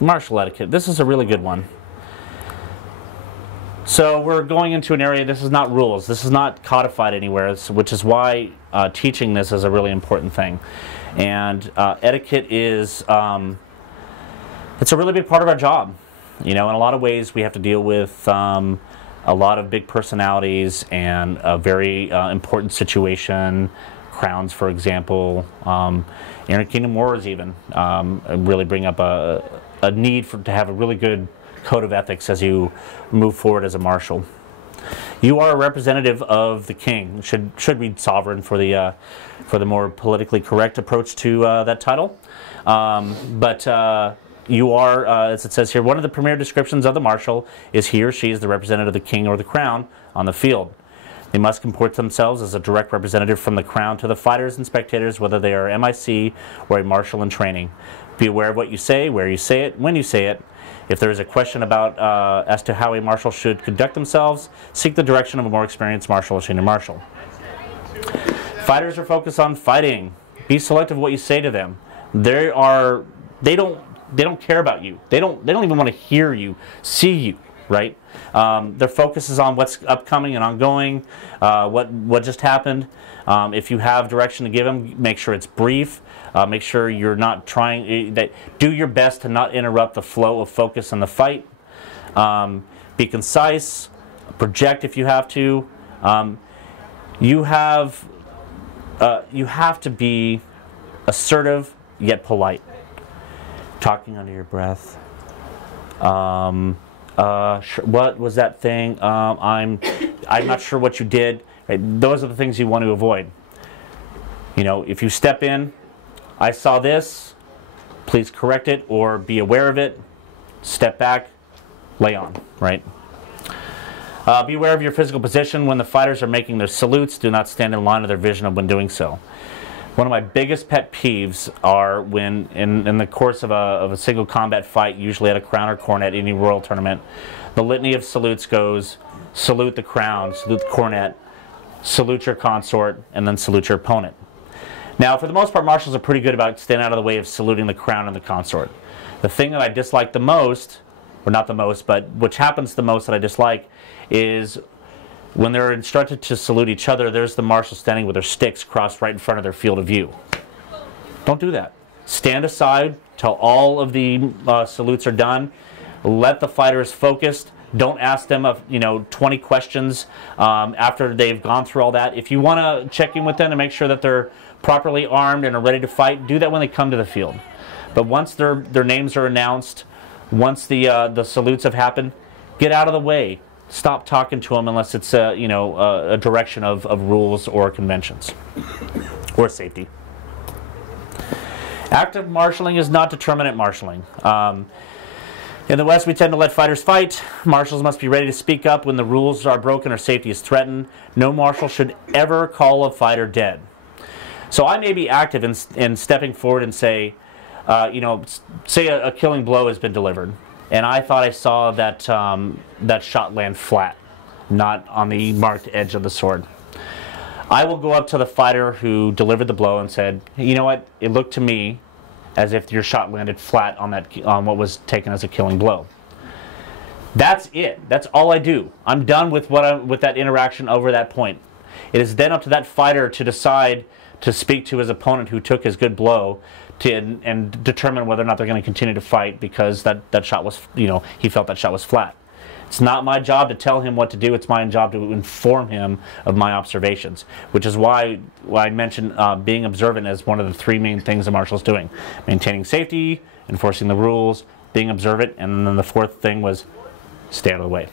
Martial etiquette. This is a really good one. So we're going into an area, this is not rules, this is not codified anywhere, which is why teaching this is a really important thing. And etiquette is, it's a really big part of our job. You know, in a lot of ways we have to deal with a lot of big personalities and a very important situation. Crowns, for example, interkingdom wars even, really bring up a need to have a really good code of ethics as you move forward as a marshal. You are a representative of the king. Should read sovereign for the more politically correct approach to that title. You are, as it says here, one of the premier descriptions of the marshal is he or she is the representative of the king or the crown on the field. They must comport themselves as a direct representative from the crown to the fighters and spectators, whether they are MIC or a marshal in training. Be aware of what you say, where you say it, when you say it. If there is a question about as to how a marshal should conduct themselves, seek the direction of a more experienced marshal or senior marshal. Fighters are focused on fighting. Be selective of what you say to them. They don't care about you. They don't even want to hear you, see you. Right? Their focus is on what's upcoming and ongoing, what just happened. If you have direction to give them, make sure it's brief. Make sure you're not trying, do your best to not interrupt the flow of focus in the fight. Be concise, project if you have to. You have to be assertive yet polite. Talking under your breath. What was that thing? I'm not sure what you did. Right? Those are the things you want to avoid. You know, if you step in, I saw this, please correct it or be aware of it. Step back, lay on, right? Be aware of your physical position when the fighters are making their salutes. Do not stand in line of their vision when doing so. One of my biggest pet peeves are when, in the course of a single combat fight, usually at a crown or coronet, any royal tournament, the litany of salutes goes, salute the crown, salute the coronet, salute your consort, and then salute your opponent. Now, for the most part, marshals are pretty good about staying out of the way of saluting the crown and the consort. The thing that I dislike the most, or not the most, but which happens the most that I dislike, is when they're instructed to salute each other, there's the marshal standing with their sticks crossed right in front of their field of view. Don't do that. Stand aside till all of the salutes are done. Let the fighters focused. Don't ask them 20 questions after they've gone through all that. If you want to check in with them to make sure that they're properly armed and are ready to fight, do that when they come to the field. But once their names are announced, once the salutes have happened, get out of the way. Stop talking to them unless it's a direction of rules or conventions or safety. Active marshalling is not determinate marshalling. In the West, we tend to let fighters fight. Marshals must be ready to speak up when the rules are broken or safety is threatened. No marshal should ever call a fighter dead. So I may be active in stepping forward and say, say a killing blow has been delivered. And I thought I saw that shot land flat, not on the marked edge of the sword. I will go up to the fighter who delivered the blow and said, you know what, it looked to me as if your shot landed flat on what was taken as a killing blow. That's it. That's all I do. I'm done with that interaction over that point. It is then up to that fighter to decide to speak to his opponent who took his good blow and determine whether or not they're going to continue to fight because that shot was, he felt that shot was flat. It's not my job to tell him what to do. It's my job to inform him of my observations, which is why I mentioned being observant as one of the three main things a marshal's doing. Maintaining safety, enforcing the rules, being observant, and then the fourth thing was stay out of the way.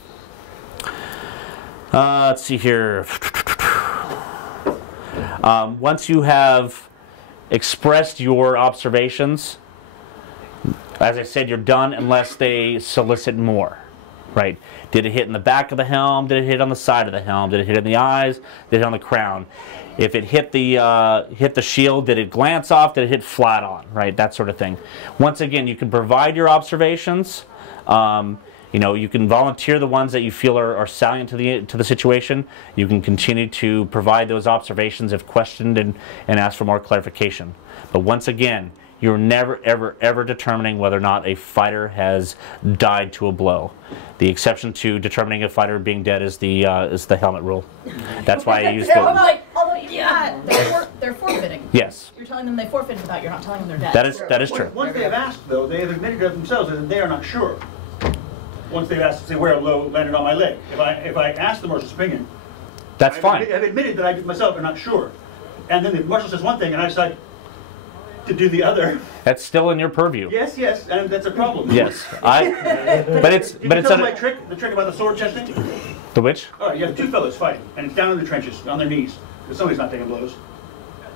Let's see here. Once you have expressed your observations, as I said, you're done unless they solicit more. Right? Did it hit in the back of the helm? Did it hit on the side of the helm? Did it hit in the eyes? Did it hit on the crown? If it hit the shield, did it glance off? Did it hit flat on? Right? That sort of thing. Once again, you can provide your observations. You can volunteer the ones that you feel are salient to the situation. You can continue to provide those observations if questioned and ask for more clarification. But once again, you're never, ever, ever determining whether or not a fighter has died to a blow. The exception to determining a fighter being dead is the helmet rule. That's why I use the... Although they're forfeiting. Yes. You're telling them they forfeited without, you're not telling them they're dead. That is true. Once they have asked, though, they have admitted to themselves that they are not sure. Once they've asked to say where a blow landed on my leg. If I ask the marshal's opinion, that's fine. I've admitted that I myself am not sure. And then the marshal says one thing and I decide to do the other. That's still in your purview. Yes, and that's a problem. Yes, but it's my trick, the trick about the sword chesting. The which? All right, you have two fellows fighting, and it's down in the trenches on their knees because somebody's not taking blows,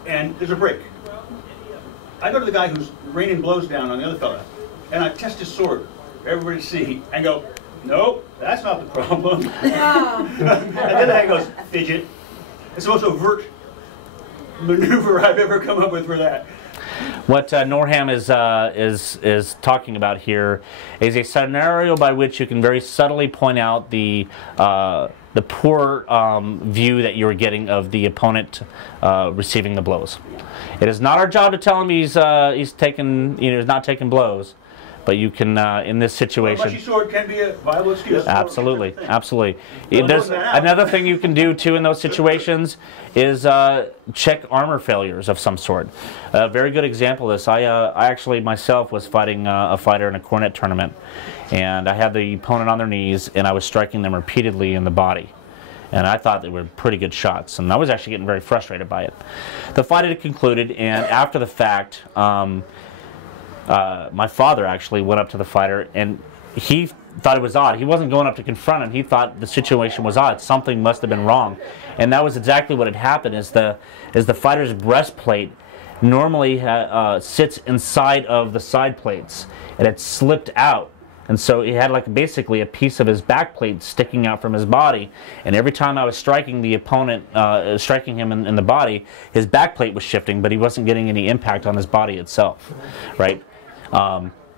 and there's a break. I go to the guy who's raining blows down on the other fella, and I test his sword for everybody to see, and go, nope, that's not the problem. And then the guy goes, fidget. It's the most overt maneuver I've ever come up with for that. What Norham is talking about here is a scenario by which you can very subtly point out the poor view that you're getting of the opponent receiving the blows. It is not our job to tell him he's not taking blows, but you can in this situation. A mushy sword can be a viable excuse. Absolutely, absolutely. There's another thing you can do too in those situations is check armor failures of some sort. A very good example of this. I actually myself was fighting a fighter in a cornet tournament, and I had the opponent on their knees, and I was striking them repeatedly in the body. And I thought they were pretty good shots, and I was actually getting very frustrated by it. The fight had concluded, and after the fact, my father actually went up to the fighter, and he thought it was odd. He wasn't going up to confront him. He thought the situation was odd. Something must have been wrong. And that was exactly what had happened. Is the fighter's breastplate normally sits inside of the side plates, and it slipped out. And so he had like basically a piece of his back plate sticking out from his body. And every time I was striking the opponent, striking him in the body, his back plate was shifting, but he wasn't getting any impact on his body itself, right?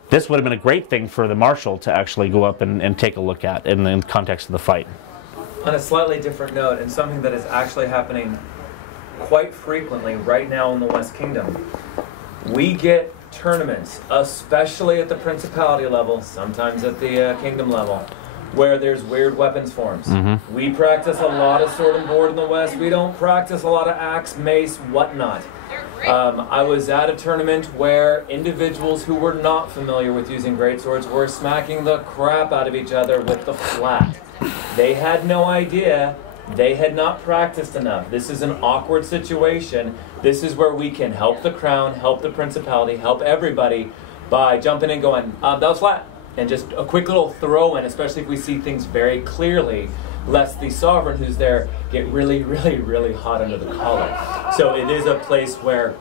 This would have been a great thing for the marshal to actually go up and take a look at in the context of the fight. On a slightly different note, and something that is actually happening quite frequently right now in the West Kingdom, we get tournaments, especially at the principality level, sometimes at the kingdom level, where there's weird weapons forms. Mm-hmm. We practice a lot of sword and board in the West. We don't practice a lot of axe, mace, whatnot. I was at a tournament where individuals who were not familiar with using greatswords were smacking the crap out of each other with the flat. They had no idea. They had not practiced enough. This is an awkward situation. This is where we can help the crown, help the principality, help everybody by jumping in and going, that was flat. And just a quick little throw in, especially if we see things very clearly, lest the sovereign who's there get really, really, really hot under the collar. So it is a place where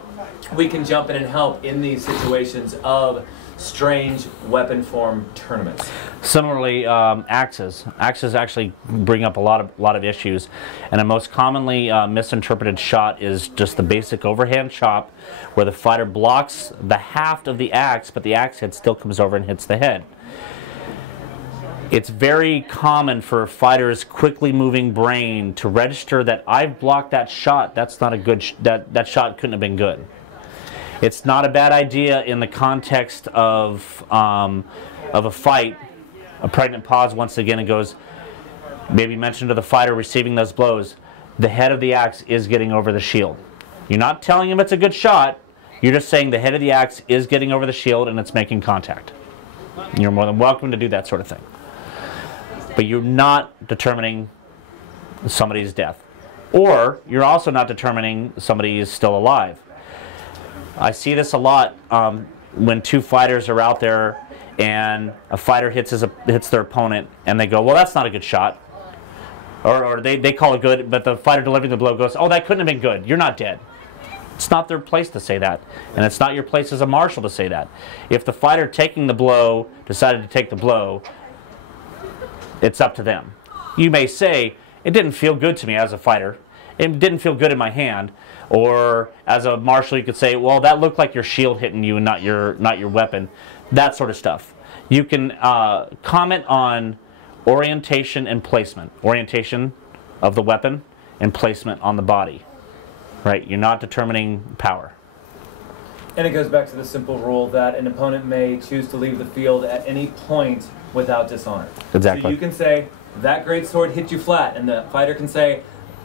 we can jump in and help in these situations of strange weapon form tournaments. Similarly, axes. Axes actually bring up a lot of issues, and a most commonly misinterpreted shot is just the basic overhand chop, where the fighter blocks the haft of the axe, but the axe head still comes over and hits the head. It's very common for a fighter's quickly moving brain to register that I've blocked that shot. That's not a good. That shot couldn't have been good. It's not a bad idea in the context of a fight. A pregnant pause once again and goes, maybe mention to the fighter receiving those blows, the head of the axe is getting over the shield. You're not telling him it's a good shot. You're just saying the head of the axe is getting over the shield and it's making contact. You're more than welcome to do that sort of thing. But you're not determining somebody's death. Or you're also not determining somebody is still alive. I see this a lot when two fighters are out there and a fighter hits their opponent and they go, well, that's not a good shot. Or they call it good, but the fighter delivering the blow goes, oh, that couldn't have been good. You're not dead. It's not their place to say that. And it's not your place as a marshal to say that. If the fighter taking the blow decided to take the blow, it's up to them. You may say, it didn't feel good to me as a fighter. It didn't feel good in my hand. Or as a marshal, you could say, well, that looked like your shield hitting you and not your weapon. That sort of stuff. You can comment on orientation and placement. Orientation of the weapon and placement on the body. Right? You're not determining power. And it goes back to the simple rule that an opponent may choose to leave the field at any point without dishonor. Exactly. So you can say, that great sword hit you flat, and the fighter can say,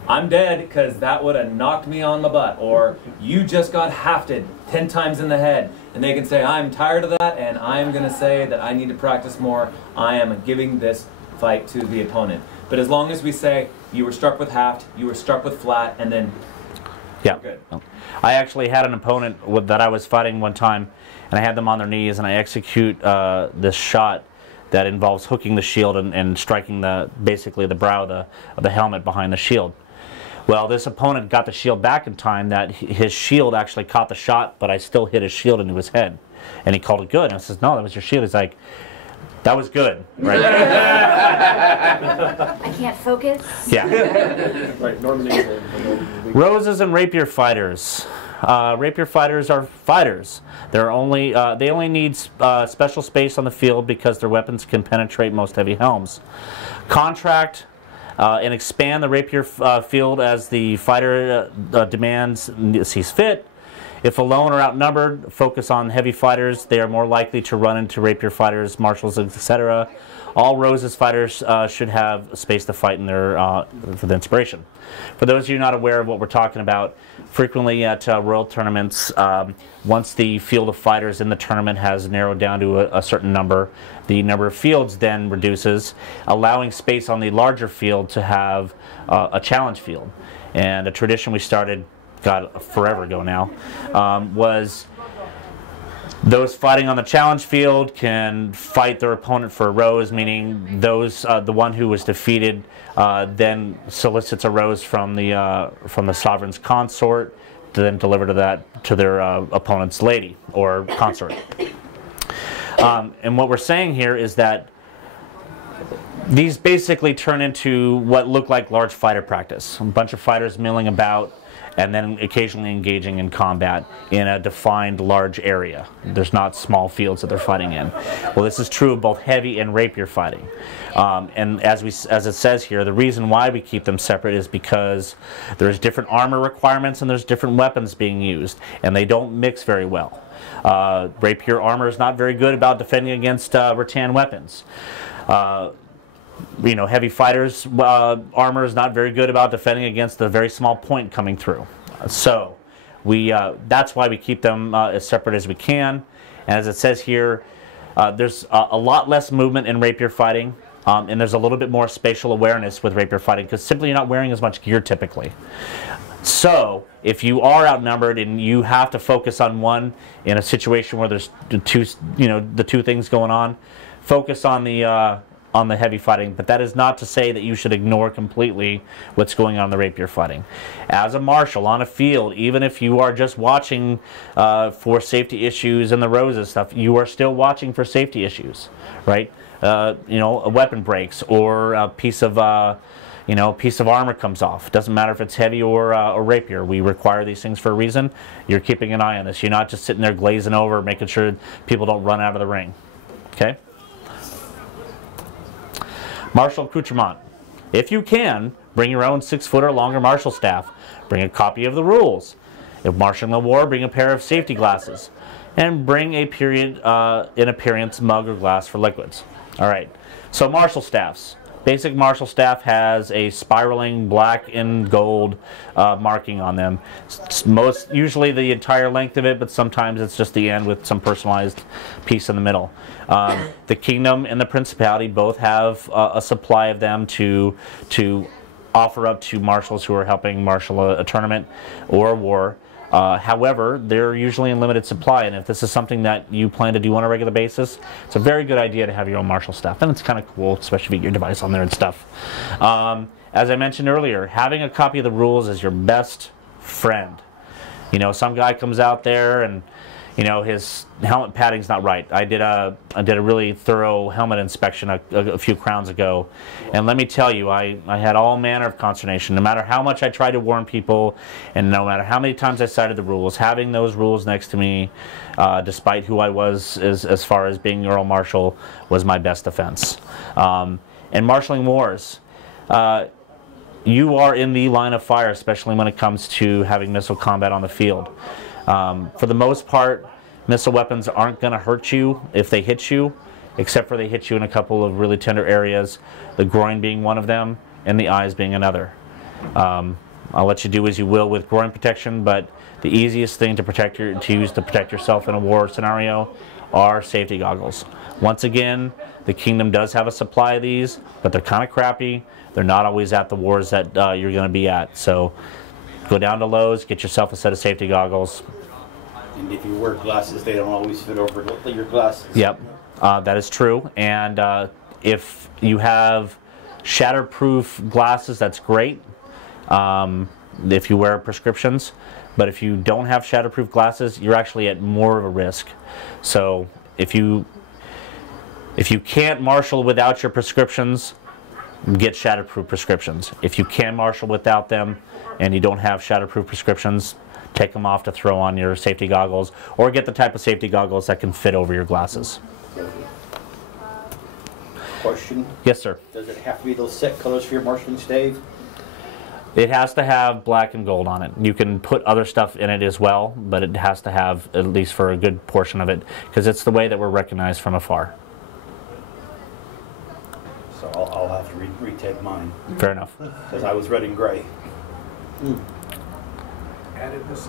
I'm dead because that would have knocked me on the butt. Or you just got hafted 10 times in the head. And they can say, I'm tired of that, and I'm going to say that I need to practice more. I am giving this fight to the opponent. But as long as we say, you were struck with haft, you were struck with flat, and then yeah. good. I actually had an opponent that I was fighting one time, and I had them on their knees, and I execute this shot that involves hooking the shield and striking basically the brow of the helmet behind the shield. Well, this opponent got the shield back in time that his shield actually caught the shot, but I still hit his shield into his head. And he called it good. And I says, no, that was your shield. He's like, that was good, right? I can't focus. Yeah. Right, Normandy. Roses and rapier fighters. Rapier fighters are fighters. They only need special space on the field because their weapons can penetrate most heavy helms. Contract and expand the rapier field as the fighter demands sees fit. If alone or outnumbered, focus on heavy fighters. They are more likely to run into rapier fighters, marshals, etc. All roses fighters should have space to fight in their for the inspiration. For those of you not aware of what we're talking about, frequently at royal tournaments, once the field of fighters in the tournament has narrowed down to a certain number, the number of fields then reduces, allowing space on the larger field to have a challenge field. And a tradition we started, God, forever ago now, was those fighting on the challenge field can fight their opponent for a rose, meaning the one who was defeated then solicits a rose from the sovereign's consort to then deliver to their opponent's lady or consort. And what we're saying here is that these basically turn into what look like large fighter practice. A bunch of fighters milling about and then occasionally engaging in combat in a defined large area. There's not small fields that they're fighting in. Well, this is true of both heavy and rapier fighting. And as it says here, the reason why we keep them separate is because there's different armor requirements and there's different weapons being used, and they don't mix very well. Rapier armor is not very good about defending against rattan weapons. Heavy fighters' armor is not very good about defending against the very small point coming through. So that's why we keep them as separate as we can. And as it says here, there's a lot less movement in rapier fighting, and there's a little bit more spatial awareness with rapier fighting because simply you're not wearing as much gear typically. So if you are outnumbered and you have to focus on one in a situation where there's the two things going on, focus on the heavy fighting, but that is not to say that you should ignore completely what's going on in the rapier fighting. As a marshal on a field, even if you are just watching for safety issues and the roses stuff, you are still watching for safety issues, right? A weapon breaks or a piece of armor comes off. It doesn't matter if it's heavy or rapier. We require these things for a reason. You're keeping an eye on this. You're not just sitting there glazing over, making sure people don't run out of the ring. Okay? Martial accoutrement. If you can, bring your own 6-foot or longer martial staff. Bring a copy of the rules. If marshaling a war, bring a pair of safety glasses. And bring a in appearance mug or glass for liquids. All right. So martial staffs. Basic martial staff has a spiraling black and gold marking on them. Usually the entire length of it, but sometimes it's just the end with some personalized piece in the middle. The kingdom and the principality both have a supply of them to offer up to marshals who are helping marshal a tournament or a war. However, they're usually in limited supply, and if this is something that you plan to do on a regular basis, it's a very good idea to have your own martial staff, and it's kind of cool, especially if you get your device on there and stuff. As I mentioned earlier, having a copy of the rules is your best friend. Some guy comes out there and his helmet padding's not right. I did a really thorough helmet inspection a few crowns ago, and let me tell you, I had all manner of consternation. No matter how much I tried to warn people, and no matter how many times I cited the rules, having those rules next to me, despite who I was as far as being Earl Marshal, was my best defense. And marshaling wars, you are in the line of fire, especially when it comes to having missile combat on the field. For the most part, missile weapons aren't going to hurt you if they hit you, except for they hit you in a couple of really tender areas, the groin being one of them, and the eyes being another. I'll let you do as you will with groin protection, but the easiest thing to use to protect yourself in a war scenario are safety goggles. Once again, the Kingdom does have a supply of these, but they're kind of crappy. They're not always at the wars that you're going to be at. So go down to Lowe's, get yourself a set of safety goggles. And if you wear glasses, they don't always fit over your glasses. Yep, that is true. And if you have shatterproof glasses, that's great. If you wear prescriptions, but if you don't have shatterproof glasses, you're actually at more of a risk. So if you can't marshal without your prescriptions, get shatterproof prescriptions. If you can marshal without them and you don't have shatterproof prescriptions, take them off to throw on your safety goggles, or get the type of safety goggles that can fit over your glasses. Question. Yes, sir. Does it have to be those set colors for your marshalling stave? It has to have black and gold on it. You can put other stuff in it as well, but it has to have, at least for a good portion of it, because it's the way that we're recognized from afar. So I'll have to retake mine. Fair enough. Because I was red and gray. Added this.